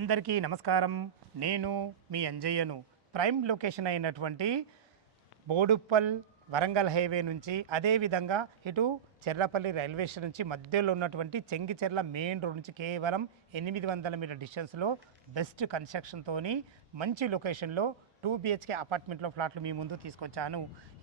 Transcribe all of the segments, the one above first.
అందరికీ నమస్కారం. నేను మీ అంజయ్యను. ప్రైమ్ లొకేషన్ అయినటువంటి బోడుప్పల్ వరంగల్ హైవే నుంచి అదేవిధంగా ఇటు చెర్లపల్లి రైల్వే స్టేషన్ నుంచి మధ్యలో ఉన్నటువంటి చెంగిచెర్ల మెయిన్ రోడ్ నుంచి కేవలం 800 మీటర్ డిస్టెన్స్లో బెస్ట్ కన్స్ట్రక్షన్తోని మంచి లొకేషన్లో 2 BHK అపార్ట్మెంట్లో ఫ్లాట్లు మీ ముందు తీసుకొచ్చాను.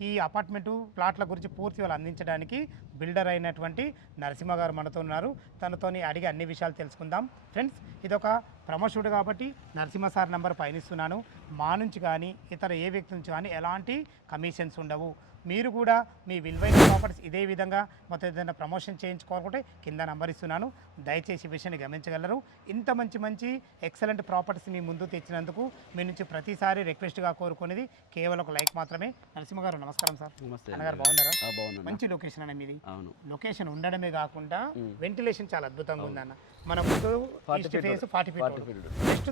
ఈ అపార్ట్మెంటు ఫ్లాట్ల గురించి పూర్తి వాళ్ళు అందించడానికి బిల్డర్ అయినటువంటి నరసింహ గారు మనతో ఉన్నారు. తనతోని అడిగి అన్ని విషయాలు తెలుసుకుందాం. ఫ్రెండ్స్, ఇదొక ప్రమోషుడు కాబట్టి నరసింహ సార్ నెంబర్ పయనిస్తున్నాను. మా నుంచి కానీ ఇతర ఏ వ్యక్తి నుంచి కానీ ఎలాంటి కమిషన్స్ ఉండవు. మీరు కూడా మీ విలువైన ప్రాపర్టీస్ ఇదే విధంగా మొత్తం ఏదైనా ప్రమోషన్ చేయించుకోవాలంటే కింద నంబర్ ఇస్తున్నాను. దయచేసి ఈ విషయాన్ని గమనించగలరు. ఇంత మంచి ఎక్సలెంట్ ప్రాపర్టీస్ మీ ముందు తెచ్చినందుకు మీ నుంచి ప్రతిసారి రిక్వెస్ట్గా కోరుకునేది కేవలం ఒక లైక్ మాత్రమే. నరసింహ గారు నమస్కారం సార్. నమస్తే అన్నగారు బాగున్నారా? బాగున్నా. మంచి లొకేషన్ అన్న మీది. అవును, లొకేషన్ ఉండడమే కాకుండా వెంటిలేషన్ చాలా అద్భుతంగా ఉందన్న. మన ముందు 40 ఫీట్ నెక్స్ట్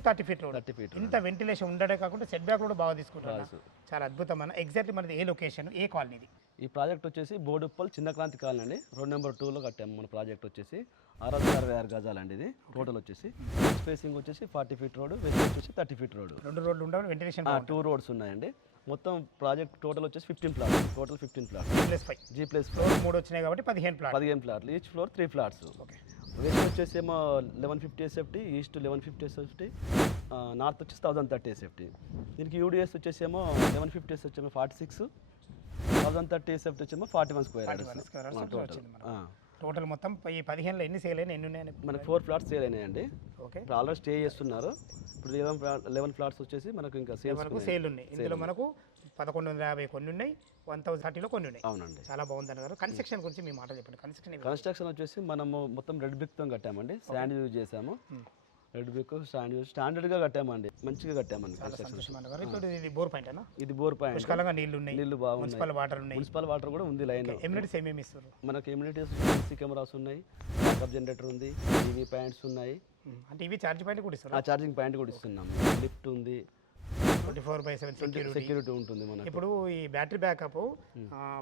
30 ఫీట్ రోడ్. ఇంత వెంటిలేషన్ ఉండడే కాకుండా సెట్ బ్యాక్ కూడా బాగా తీసుకుంటారు. చాలా అద్భుతం అన్న. ఎగ్జాక్ట్లీ మనది ఏ లొకేషన్, ఏ కాలనీది? ఈ ప్రాజెక్ట్ వచ్చేసి బోడుప్పల్ చిన్న క్రాంతి కాలనీ అండి. రోడ్ నెంబర్ 2లో కట్టాము. మన ప్రాజెక్ట్ వచ్చేసి 666 గజాలు అండి. ఇది టోటల్ వచ్చేసి స్పేసింగ్ వచ్చేసి 40 ఫీట్ రోడ్, వెస్ట్ వచ్చేసి 30 ఫీట్ రోడ్. 2 రోడ్లు ఉండవు, వెంటిలేషన్ 2 రోడ్స్ ఉన్నాయండి. మొత్తం ప్రాజెక్ట్ టోటల్ వచ్చేసి 15 plots. Total 15 plots G+5 floor 3 వచ్చినాయి కాబట్టి 15 ప్లాట్లు. Each floor 3 flats. Okay. West వచ్చేసి ఏమో 1150 SFT, ఈస్ట్ 1150 SFT, నార్త్ వచ్చేసి 1030 SFT. దీనికి యూడిఎస్ వచ్చేసి ఏమో 1150 SFT ఏమో 46, 1030 SFT వచ్చేమో 41 స్క్వేర్ టోటల్. మొత్తం ఈ 15లో ఎన్ని సేల్ అయినా ఎన్ని ఉన్నాయి? మనకి 4 ఫ్లాట్స్ సేల్ అయినాయండి. ఓకే. ఇప్పుడు ఆల్రెడీ స్టే చేస్తున్నారు. ఇప్పుడు 11 ఫ్లాట్స్ వచ్చేసి మనకు ఇంకా సేల్ ఉన్నాయి. ఇందులో మనకు 1150 కొన్ని ఉన్నాయి, 1030లో కొన్ని ఉన్నాయి. అవునండి, చాలా బాగుంది అన్నారు. కన్స్ట్రక్షన్ గురించి మీ మాట చెప్పండి. కన్స్ట్రక్షన్ వచ్చేసి మనము మొత్తం రెడ్ బ్రిక్తో కట్టామండి. శాండ్ యూజ్ చేసాము. రెడ్ బ్రిక్ స్టాండర్డ్ గా కట్టామండి. మంచిగా కట్టామండి. ఇది బోర్ పాయింట్ అన్న. ఇది బోర్ పాయింట్. పుష్కలంగా నీళ్లు ఉన్నాయి, నీళ్లు బాగున్నాయి. మున్సిపల్ వాటర్ కూడా ఉంది. లైన్ ఎమ్యూనిటీస్ ఏమేమి ఇస్తారు మనకి? ఎమ్యూనిటీస్ సీసీ కెమెరాస్ ఉన్నాయి, బ్యాకప్ జనరేటర్ ఉంది, టీవీ పాయింట్స్ ఉన్నాయి. అంటే ఇవి ఛార్జ్ పాయింట్ కూడా ఇస్తారు. ఛార్జింగ్ పాయింట్ కూడా ఇస్తున్నాం. లిఫ్ట్ ఉంది, 24/7 సెక్యూరిటీ ఉంటుంది మనకి. ఇప్పుడు ఈ బ్యాటరీ బ్యాకప్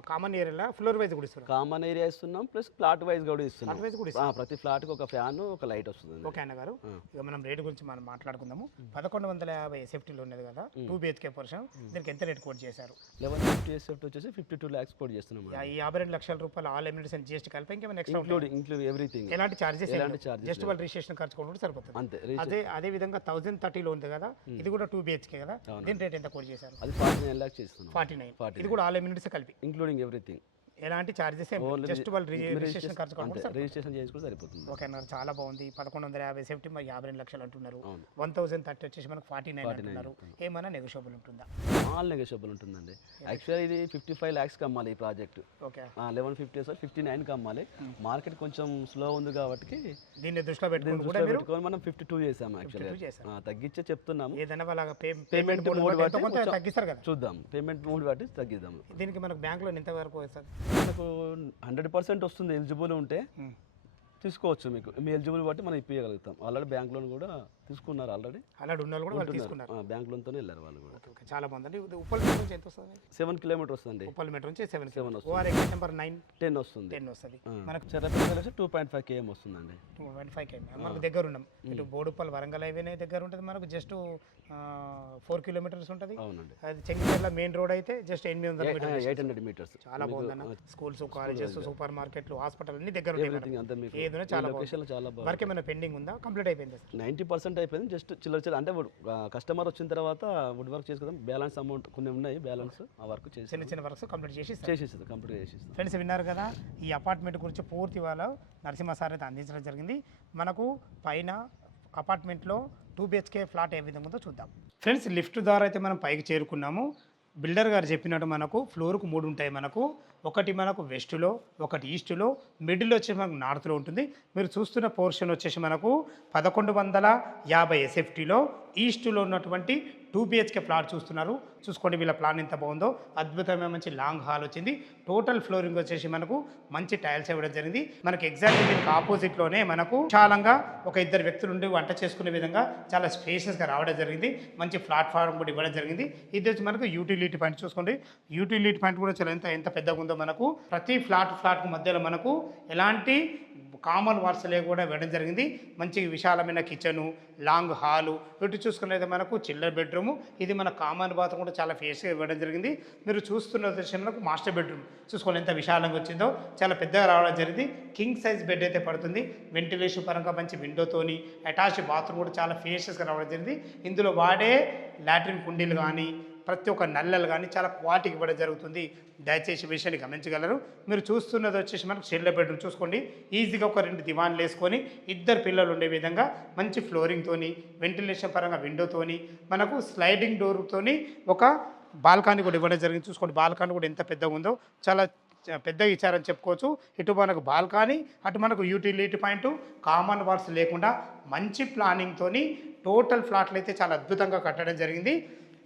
కామన్ ఏరియాలో ఫ్లోర్ వైజ్ కూడా ఇస్తారు. కామన్ ఏరియా ఇస్తున్నాం, ప్లస్ ఫ్లాట్ వైజ్ కూడా ఇస్తున్నాం. ప్రతి ఫ్లాట్ కి ఒక ఫ్యాన్, ఒక లైట్ వస్తుంది. ఓకే అన్నగారు, ఇక మనం రేట్ గురించి మనం మాట్లాడుకుందాము. 1150 SFT ఉన్నది కదా, 2 BHK పోర్షన్. దీనికి ఎంత రేట్ కోట్ చేశారు? 1150 SFT వచ్చేసి 52 lakhs కోట్ చేస్తున్నాం. ఈ 52 లక్షల రూపాయలు ఆల్ ఎమ్యూనిటీస్ అండ్ GST కలిపి ఇంకేమైనా ఎక్స్ట్రా ఇంక్లూడ్ ఎవ్రీథింగ్. ఎలాంటి చార్జెస్? జస్ట్ వాళ్ళ రిజిస్ట్రేషన్ ఖర్చు కూడా సరిపోతుంది అంతే. అదే విధంగా 1030లో ఉంది కదా, ఇది కూడా 2 BHK కదా. దీని రేట్ ఎంత కోట్ చేశారు? అది 49 lakhs చేస్తున్నాం. 49. ఇది కూడా ఆల్ ఎమ్యూనిటీస్ కలిపి ఇంక్లూడింగ్ ఎవ్రీథింగ్. ఎలాంటి చార్జెస్? జస్ట్ వాళ్ళు రిజిస్ట్రేషన్ ఖర్చు రిజిస్ట్రేషన్ చేసుకుంటే సరిపోతుంది. ఓకే అన్నారు. చాలా బాగుంది. 1150 SFT మరి 52 లక్షలు అంటున్నారు. 1030 వచ్చేసి మనకు 49 అంటున్నారు. ఏమైనా నెగోషియబుల్ ఉంటుందా? ఆల్ నెగోషియబుల్ ఉంటుందండి. యాక్చువల్లీ ఇది 55 lakhs అమ్మాలి ఈ ప్రాజెక్ట్. ఓకే. 1150 59 అమ్మాలి. మార్కెట్ కొంచెం స్లో ఉంది కాబట్టి దీన్ని దృష్టిలో పెట్టుకొని మనం 52 చేసాము. యాక్చువల్లీ తగ్గించే చెప్తున్నాము. ఏదైనా వాళ్ళ పేమెంట్ మోడ్ బట్టి తగ్గిస్తారు కదా, చూద్దాం. పేమెంట్ మోడ్ బట్టి తగ్గిద్దాం. దీనికి మనకు బ్యాంక్ లోన్ ఎంత వరకు వస్తుంది? మనకు 100% వస్తుంది. ఎలిజిబుల్ ఉంటే తీసుకోవచ్చు. మీకు మీ ఎలిజిబుల్ బట్టి మనం ఇప్పించగలుగుతాం. ఆల్రెడీ బ్యాంక్ లోన్ కూడా తీసుకున్నారు. ఆల్రెడీ ఉన్న వాళ్ళు కూడా తీసుకున్నారు. బ్యాంక్ లోన్తో వెళ్ళారు వాళ్ళు కూడా. చాలా బాగుంది. ఉప్పల్ మెట్రో నుంచి ఎంత వస్తుంది? 7 kilometers వస్తుంది. ఉప్పల్ మెట్రో నుంచి 7 వస్తుంది. ORX నెంబర్ 9 10 వస్తుంది. 10 వస్తుంది. మనకు చెర్లపల్లి 2.5 km వస్తుందండి. 2.5 km మనకు దగ్గర ఉన్నాం. ఇటు బోడుప్పల్ వరంగల్ హైవేనే దగ్గర ఉంటుంది మనకు. జస్ట్ 4 kilometers ఉంటుంది. అవునండి. అది చెంగిచెర్ల మెయిన్ రోడ్ అయితే జస్ట్ 800 meters. చాలా బాగుందన్న. స్కూల్స్, కాలేజెస్, సూపర్ మార్కెట్లు, హాస్పిటల్ అన్ని దగ్గర ఉంటాయి. ఏదైనా చాలా బాగుంది. వర్క్ ఏమైనా పెండింగ్ ఉందా? కంప్లీట్ అయిపోయింది. 90% అయిపోయింది. జస్ట్ చిల్లర అంటే కస్టమర్ వచ్చిన తర్వాత వుడ్ వర్క్ చేసుకుందాం. బ్యాలెన్స్ అమౌంట్ కొన్ని ఉన్నాయి. బ్యాలెన్స్ ఆ వర్క్ చేసి చిన్న వర్క్స్ కంప్లీట్ చేసి ఫ్రెండ్స్ విన్నారు కదా. ఈ అపార్ట్మెంట్ గురించి పూర్తి వాళ్ళు నరసింహ సార్ అయితే అందించడం జరిగింది. మనకు పైన అపార్ట్మెంట్లో 2 BHK ఫ్లాట్ ఏ విధంగా ఉందో చూద్దాం. ఫ్రెండ్స్, లిఫ్ట్ ద్వారా అయితే మనం పైకి చేరుకున్నాము. బిల్డర్ గారు చెప్పినట్టు మనకు ఫ్లోర్కు 3 ఉంటాయి. మనకు ఒకటి మనకు వెస్ట్లో, ఒకటి ఈస్ట్లో, మిడిల్ వచ్చేసి మనకు నార్త్లో ఉంటుంది. మీరు చూస్తున్న పోర్షన్ వచ్చేసి మనకు 1150 SFTలో ఈస్ట్లో ఉన్నటువంటి 2 BHK ఫ్లాట్ చూస్తున్నారు. చూసుకోండి వీళ్ళ ప్లాన్ ఎంత బాగుందో. అద్భుతమైన మంచి లాంగ్ హాల్ వచ్చింది. టోటల్ ఫ్లోరింగ్ వచ్చేసి మనకు మంచి టైల్స్ ఇవ్వడం జరిగింది. మనకి ఎగ్జాక్ట్లీ దీనికి ఆపోజిట్లోనే మనకు విశాలంగా ఒక 2 వ్యక్తులు ఉండి వంట చేసుకునే విధంగా చాలా స్పేషియస్గా రావడం జరిగింది. మంచి ప్లాట్ఫామ్ కూడా ఇవ్వడం జరిగింది. ఇది వచ్చి మనకు యూటిలిటీ పాయింట్ చూసుకోండి. యూటిలిటీ పాయింట్ కూడా చాలా ఎంత పెద్దగా ఉందో. మనకు ప్రతి ఫ్లాట్కు మధ్యలో మనకు ఎలాంటి కామన్ వాల్స్లే కూడా ఇవ్వడం జరిగింది. మంచి విశాలమైన కిచెను, లాంగ్ హాలు, ఇటు చూసుకునేది మనకు చిల్లర్ బెడ్రూము, ఇది మన కామన్ బాత్రూమ్ కూడా చాలా ఫేస్గా ఇవ్వడం జరిగింది. మీరు చూస్తున్న దృశ్యంలో మాస్టర్ బెడ్రూమ్ చూసుకోండి ఎంత విశాలంగా వచ్చిందో, చాలా పెద్దగా రావడం జరిగింది. కింగ్ సైజ్ బెడ్ అయితే పడుతుంది. వెంటిలేషన్ పరంగా మంచి విండోతోని అటాచ్ బాత్రూమ్ కూడా చాలా ఫేషియస్గా రావడం జరిగింది. ఇందులో వాడే లాట్రిన్ కుండీలు కానీ ప్రతి ఒక్క నల్లలు కానీ చాలా క్వాలిటీకి ఇవ్వడం జరుగుతుంది. దయచేసి విషయాన్ని గమనించగలరు. మీరు చూస్తున్నది వచ్చేసి మనకు చిల్లర్ బెడ్రూమ్ చూసుకోండి. ఈజీగా ఒక 2 దివాన్లు వేసుకొని 2 పిల్లలు ఉండే విధంగా మంచి ఫ్లోరింగ్తోని, వెంటిలేషన్ పరంగా విండోతోని, మనకు స్లైడింగ్ డోర్తోని ఒక బాల్కనీ కూడా ఇవ్వడం జరిగింది. చూసుకోండి బాల్కనీ కూడా ఎంత పెద్దగా ఉందో, చాలా పెద్దగా ఇచ్చారని చెప్పుకోవచ్చు. ఇటు మనకు బాల్కనీ, అటు మనకు యూటిలిటీ పాయింట్, కామన్ వాల్స్ లేకుండా మంచి ప్లానింగ్తోని టోటల్ ఫ్లాట్లు అయితే చాలా అద్భుతంగా కట్టడం జరిగింది.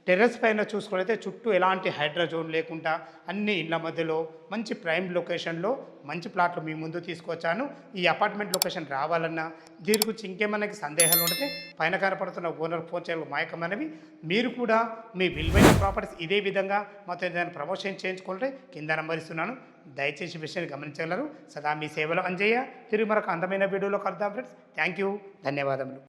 టెర్రస్ పైన చూసుకున్నైతే చుట్టూ ఎలాంటి హైడ్రోజోన్ లేకుండా అన్ని ఇళ్ళ మధ్యలో మంచి ప్రైమ్ లొకేషన్లో మంచి ప్లాట్లు మీ ముందు తీసుకొచ్చాను. ఈ అపార్ట్మెంట్ లొకేషన్ రావాలన్నా దీని గురించి ఇంకేమైనా సందేహాలు ఉంటే పైన కనపడుతున్న ఓనర్ ఫోన్ చేయాలి మాయకమనేవి. మీరు కూడా మీ విలువైన ప్రాపర్టీస్ ఇదే విధంగా మొత్తం ఏదైనా ప్రమోషన్ చేయించుకుంటే కింద నంబర్ ఇస్తున్నాను. దయచేసి విషయాన్ని గమనించగలరు. సదా మీ సేవలో అంజయ్య. తిరిగి మరొక అందమైన వీడియోలో కలుద్దాం ఫ్రెండ్స్. థ్యాంక్ యూ, ధన్యవాదములు.